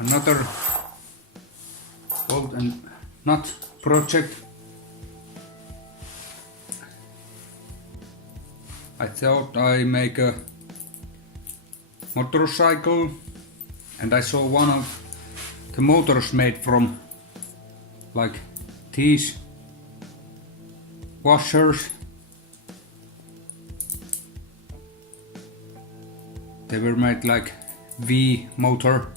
another bolt and nut project. I thought I make a motorcycle, and I saw one of the motors made from like these washers. They were made like V motor,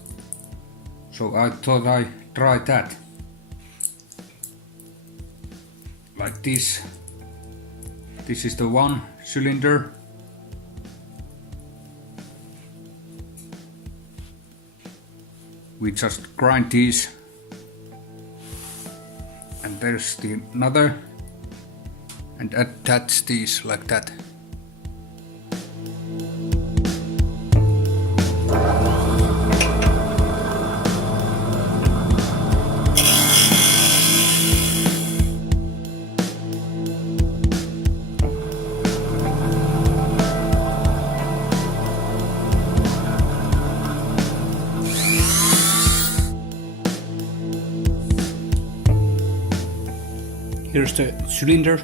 so I thought I'd try that. Like this. This is the one cylinder. We just grind these, and there's the another, and attach these like that. Here's the cylinder.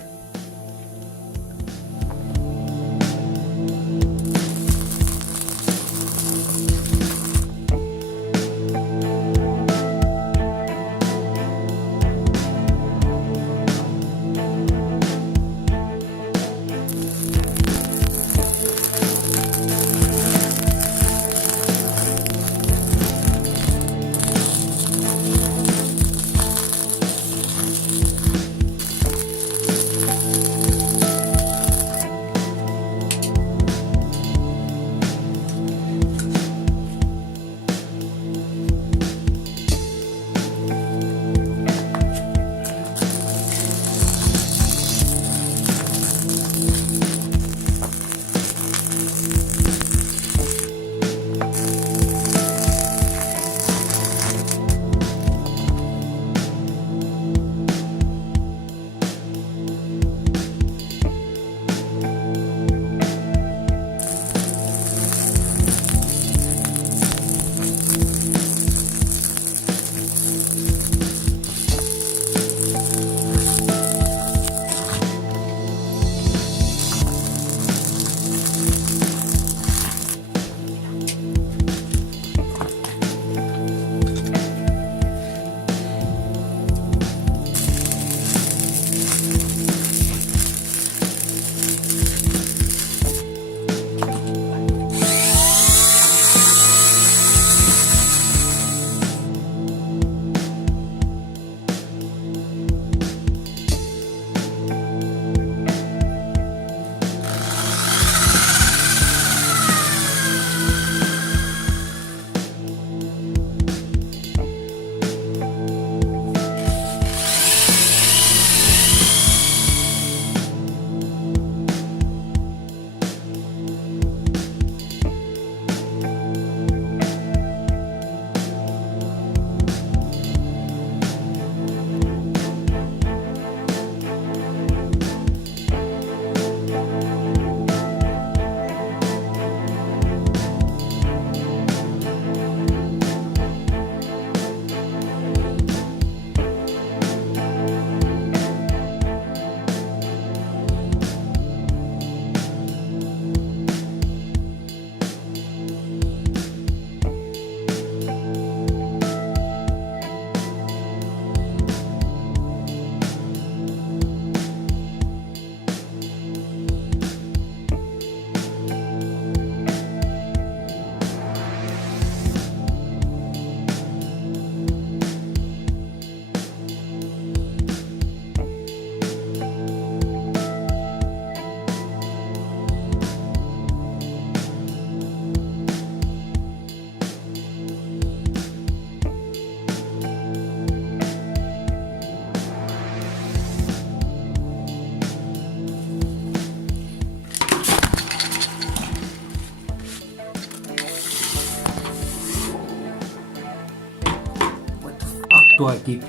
Do I keep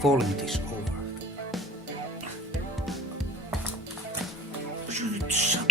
folding this over? Shut